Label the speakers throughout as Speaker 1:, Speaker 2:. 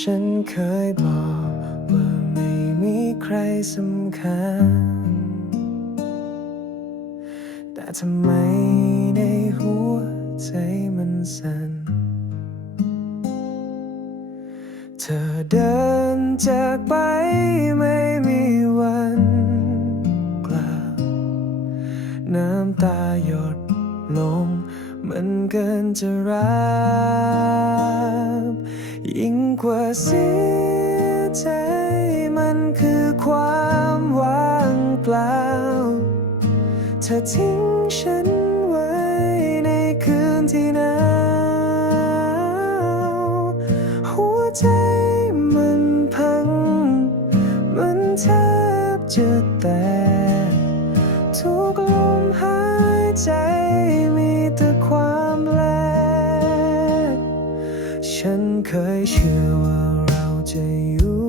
Speaker 1: ฉันเคยบอกว่าไม่มีใครสำคัญ แต่ทำไมในหัวใจมันสั่น เธอเดินจากไปไม่ มันเกินจะรับยิ่งกว่าเสียใจมันคือความว่างเปล่าเธอทิ้งฉันไว้ในคืนที่หนาวหัวใจมันพัง มันแทบจะแตกทุกลมหายใจ ฉันเคยเชื่อว่าเราจะอยู่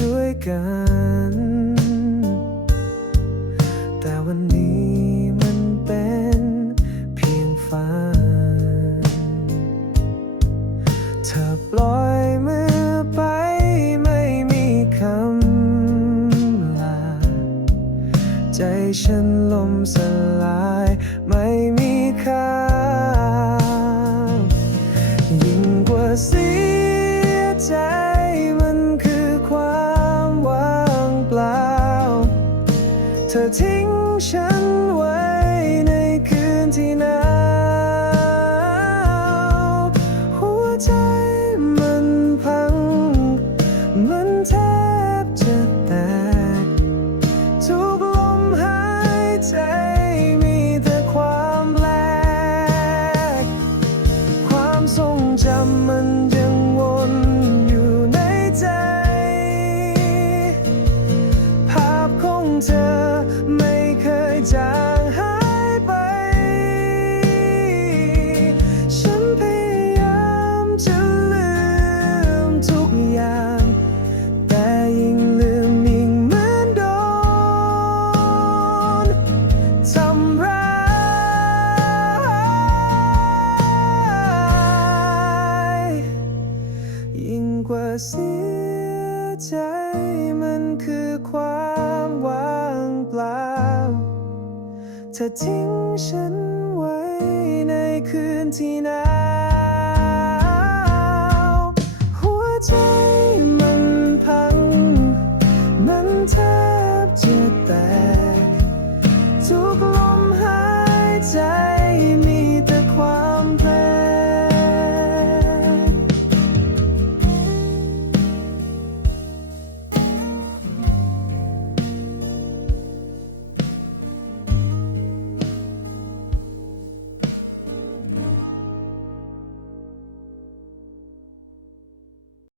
Speaker 1: ด้วยกัน แต่วันนี้มันเป็นเพียงฝัน เธอปล่อยมือไปไม่มีคำลา ใจฉันลมสลายไม่มีค่า ทิ้งฉันไว้ในคืนที่หนาวหัวใจมันพัง มันแทบจะแตกทุกลมหายใจมีแต่ความแปลก ความทรงจำมันยังวนอยู่ในใจ ภาพของเธอ ยิ่งกว่าเสียใจมันคือความว่างเปล่าเธอทิ้งฉันไว้ในคืนที่หนาวหัวใจมันพัง มันแทบจะแตกทุกลม